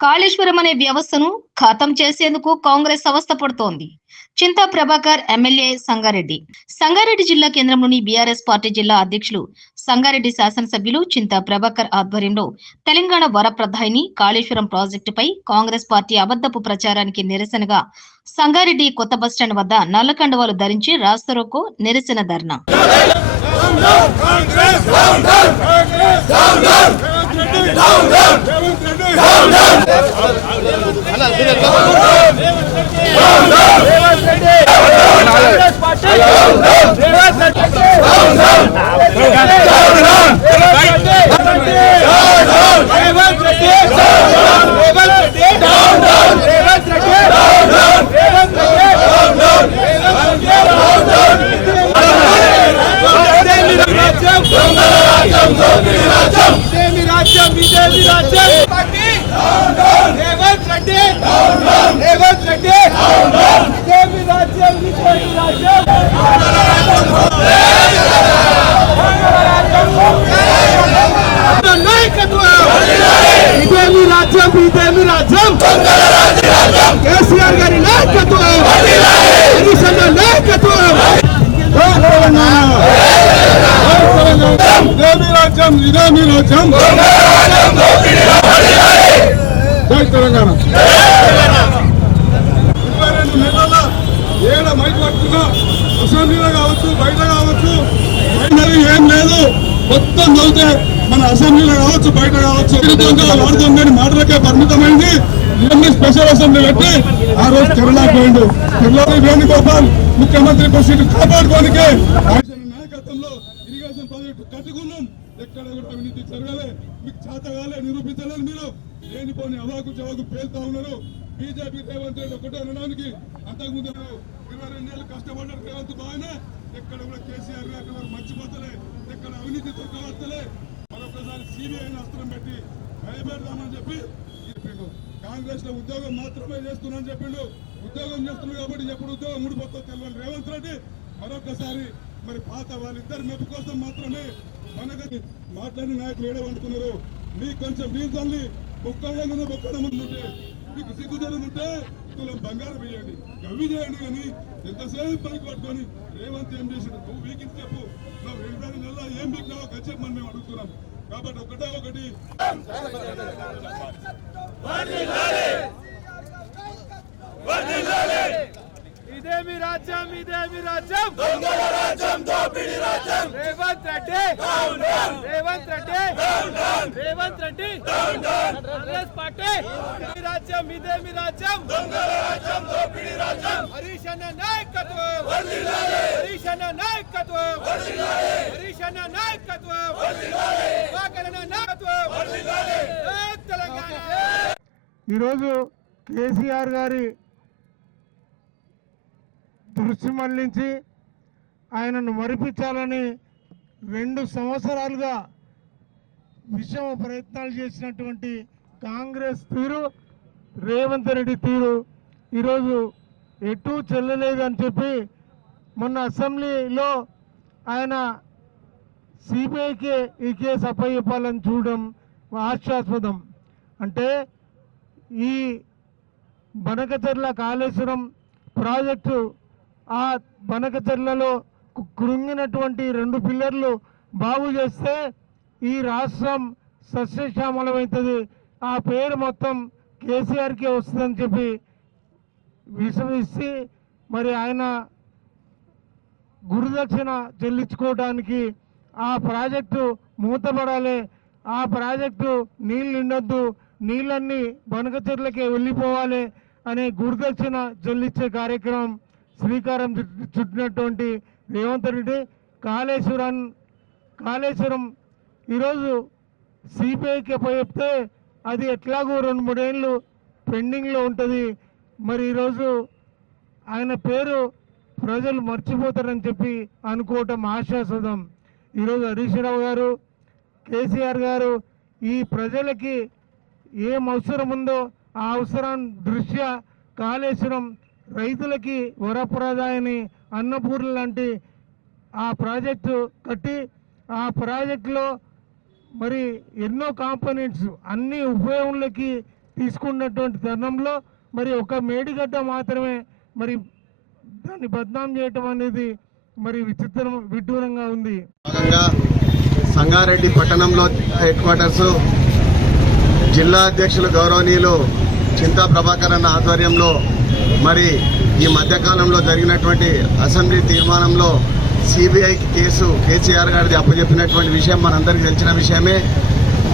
కాళేశ్వరం అనే వ్యవస్థను ఖాతం చేసేందుకు కాంగ్రెస్ అవస్థ పడుతోంది చింతా ప్రభాకర్ ఎమ్మెల్యే సంగారెడ్డి సంగారెడ్డి జిల్లా కేంద్రంలోని బీఆర్ఎస్ పార్టీ జిల్లా అధ్యక్షులు సంగారెడ్డి శాసనసభ్యులు చింతా ప్రభాకర్ ఆధ్వర్యంలో తెలంగాణ వరప్రధాయిని కాళేశ్వరం ప్రాజెక్టుపై కాంగ్రెస్ పార్టీ అబద్ధపు ప్రచారానికి నిరసనగా సంగారెడ్డి కొత్త బస్టాండ్ వద్ద నల్లకండవాలు ధరించి రాస్తరోకు నిరసన ధర్నా ఇదేమి రాజ్యం ఇదేమి రాజ్యం పార్టీ రేవంత్ రెడ్డి రేవంత్ రెడ్డి ఇదేమి రాజ్యం ఇదేమి రాజ్యం నాయకత్వం ఇదేమి రాజ్యం ఇదేమి రాజ్యం కేసీఆర్ గారి నాయకత్వం హరీష్ అన్న నాయకత్వం ఇదేమి రాజ్యం ఇదేమి రాజ్యం జై తెలంగాణ మొత్తం చదివితే మన అసెంబ్లీలో కావచ్చు బయట కావచ్చు విరుద్ధంగా వాడుతుందని మాటలకే పరిమితమైంది. ఇవన్నీ స్పెషల్ అసెంబ్లీ పెట్టి ఆ రోజు కేరళ పోయిండు. కేరళ వేణుగోపాల్ ముఖ్యమంత్రి పరిస్థితి కాపాడుకోనికే ఆయన నాయకత్వంలో ఇరిగేషన్ ప్రాజెక్టు కట్టుకున్నాం. ఎక్కడ కూడా అవినీతి జరగలే. మీకు చేత కాలే నిరూపించలేదు మీరు. లేనిపోని అవాకు చవాకు పేలుతా ఉన్నారు. బీజేపీ రేవంత్ రెడ్డి ఒకటే అనడానికి అంతకుముందు ఇరవై రెండు నెలలు కష్టపడ్డారు రేవంత్ బాగానే. ఎక్కడ కూడా కేసీఆర్ గారు మర్చిపోతలే. ఎక్కడ అవినీతి దొరకవస్తలే మరొకసారి సిబిఐ అస్త్రం పెట్టి భయపెడదామని చెప్పి చెప్పిండు కాంగ్రెస్లో ఉద్యోగం మాత్రమే చేస్తున్నాను చెప్పిండు ఉద్యోగం చేస్తున్నాడు కాబట్టి ఎప్పుడు ఉద్యోగం ఊడిపోతుందో తెలియని రేవంత్ రెడ్డి మరొకసారి మరి పాత వాళ్ళిద్దరి మెప్పు కోసం మాత్రమే మనకి మాట్లాడిన నాయకులు ఏడవనుకున్నారు మీకు కొంచెం రీజన్లు బొక్కడంగా బొక్కడం ఉంటే మీకు సిగ్గుదనం ఉంటే తులం బంగారం వేయండి గవి చేయండి కానీ ఎంతసేపు పైకి పట్టుకొని రేవంత్ ఏం చేసాడు? నువ్వు వీకింది చెప్పు. నువ్వు రెండు నెలల ఏం వీకినావో ఖచ్చితంగా మనం మేము అడుగుతున్నాం. కాబట్టి ఒకటే ఒకటి. ఇదేమి రాజ్యం ఇదేమి రాజ్యం రేవంత్ రెడ్డి రేవంత్ రెడ్డి రేవంత్ రెడ్డి కాంగ్రెస్ పార్టీ ఇదేమి రాజ్యం ఇదేమి రాజ్యం హరీష్ అన్న నాయకత్వం హరీష్ అన్న నాయకత్వం హరీష్ అన్న నాయకత్వం ప్రభాకర్ అన్న నాయకత్వం జై తెలంగాణ ఈరోజు కేసీఆర్ గారి దృష్టి మళ్ళించి ఆయనను మరిపించాలని రెండు సంవత్సరాలుగా విషమ ప్రయత్నాలు చేసినటువంటి కాంగ్రెస్ తీరు రేవంత్ రెడ్డి తీరు ఈరోజు ఎటూ చెల్లలేదని చెప్పి మొన్న అసెంబ్లీలో ఆయన సిబిఐకి ఈ కేసు అప్పయ్యపాలని చూడడం హాస్యాస్పదం. అంటే ఈ బనకచెర్ల కాళేశ్వరం ప్రాజెక్టు ఆ బనకచెర్లలో కు- కృంగినటువంటి రెండు పిల్లర్లు బాగు చేస్తే ఈ రాష్ట్రం సస్యశ్యామలమవుతుంది. ఆ పేరు మొత్తం కేసీఆర్కే వస్తుందని చెప్పి విశ్వసి మరి ఆయన గురుదక్షిణ చెల్లించుకోవడానికి ఆ ప్రాజెక్టు మూతపడాలి. ఆ ప్రాజెక్టు నీళ్ళు నిండొద్దు నీళ్ళన్నీ బనకచెర్లకే వెళ్ళిపోవాలి అనే గురుదక్షిణ చెల్లించే కార్యక్రమం శ్రీకారం చుట్టినటువంటి రేవంత్ రెడ్డి కాళేశ్వరం కాళేశ్వరం ఈరోజు సిబిఐకి చెప్తే అది ఎట్లాగో రెండు మూడేళ్ళు పెండింగ్లో ఉంటుంది. మరి ఈరోజు ఆయన పేరు ప్రజలు మర్చిపోతారని చెప్పి అనుకోవటం ఆశాస్పదం. ఈరోజు హరీష్ రావు గారు కేసీఆర్ గారు ఈ ప్రజలకి ఏం అవసరం ఉందో ఆ అవసరం దృష్ట్యా కాళేశ్వరం రైతులకి వరప్రదాయని అన్నపూర్ణ లాంటి ఆ ప్రాజెక్టు కట్టి ఆ ప్రాజెక్టులో మరి ఎన్నో కాంపోనెంట్స్ అన్ని ఉపయోగంలోకి తీసుకున్నటువంటి తరుణంలో మరి ఒక మేడిగడ్డ మాత్రమే మరి దాన్ని బద్నాం చేయటం అనేది మరి విచిత్రం విడ్డూరంగా ఉంది. సంగారెడ్డి పట్టణంలో హెడ్ క్వార్టర్స్ జిల్లా అధ్యక్షులు గౌరవనీయులు చింతా ప్రభాకర్ అన్న ఆధ్వర్యంలో మరి ఈ మధ్యకాలంలో జరిగినటువంటి అసెంబ్లీ తీర్మానంలో సిబిఐకి కేసు కేసీఆర్ గారిది అప్పచెప్పినటువంటి విషయం మనందరికీ తెలిసిన విషయమే.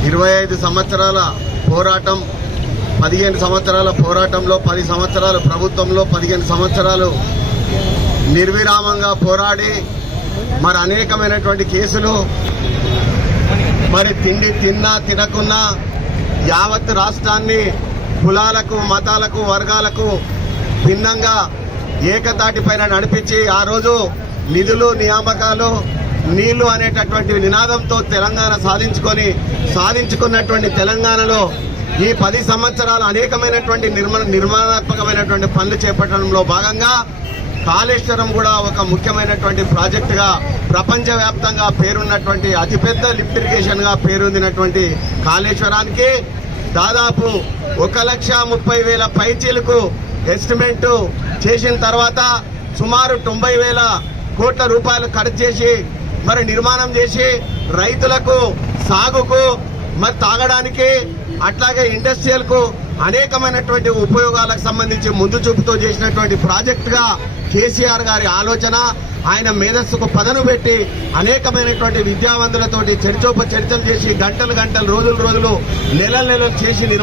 ఇరవై ఐదు సంవత్సరాల పోరాటం పదిహేను సంవత్సరాల పోరాటంలో పది సంవత్సరాలు ప్రభుత్వంలో పదిహేను సంవత్సరాలు నిర్విరామంగా పోరాడి మరి అనేకమైనటువంటి కేసులు మరి తిండి తిన్నా తినకున్నా యావత్ రాష్ట్రాన్ని కులాలకు మతాలకు వర్గాలకు భిన్నంగా ఏకతాటి పైన నడిపించి ఆ రోజు నిధులు నియామకాలు నీళ్ళు అనేటటువంటి నినాదంతో తెలంగాణ సాధించుకొని సాధించుకున్నటువంటి తెలంగాణలో ఈ పది సంవత్సరాలు అనేకమైనటువంటి నిర్మాణ నిర్మాణాత్మకమైనటువంటి పనులు చేపట్టడంలో భాగంగా కాళేశ్వరం కూడా ఒక ముఖ్యమైనటువంటి ప్రాజెక్టుగా ప్రపంచవ్యాప్తంగా పేరున్నటువంటి అతిపెద్ద లిఫ్ట్ ఇరిగేషన్గా పేరొందినటువంటి కాళేశ్వరానికి దాదాపు ఒక లక్ష ముప్పై వేల పైచీలకు ఎస్టిమేట్ చేసిన తర్వాత సుమారు తొంభై వేల కోట్ల రూపాయలు ఖర్చు చేసి మరి నిర్మాణం చేసి రైతులకు సాగుకు మరి తాగడానికి అట్లాగే ఇండస్ట్రియల్కు అనేకమైనటువంటి ఉపయోగాలకు సంబంధించి ముందు చూపుతో చేసినటువంటి ప్రాజెక్టుగా కేసీఆర్ గారి ఆలోచన ఆయన మేధస్సుకు పదను పెట్టి అనేకమైనటువంటి విద్యావంతులతోటి చర్చోప చర్చలు చేసి గంటలు గంటలు రోజులు రోజులు నెలలు నెలలు చేసి నిర్మాణం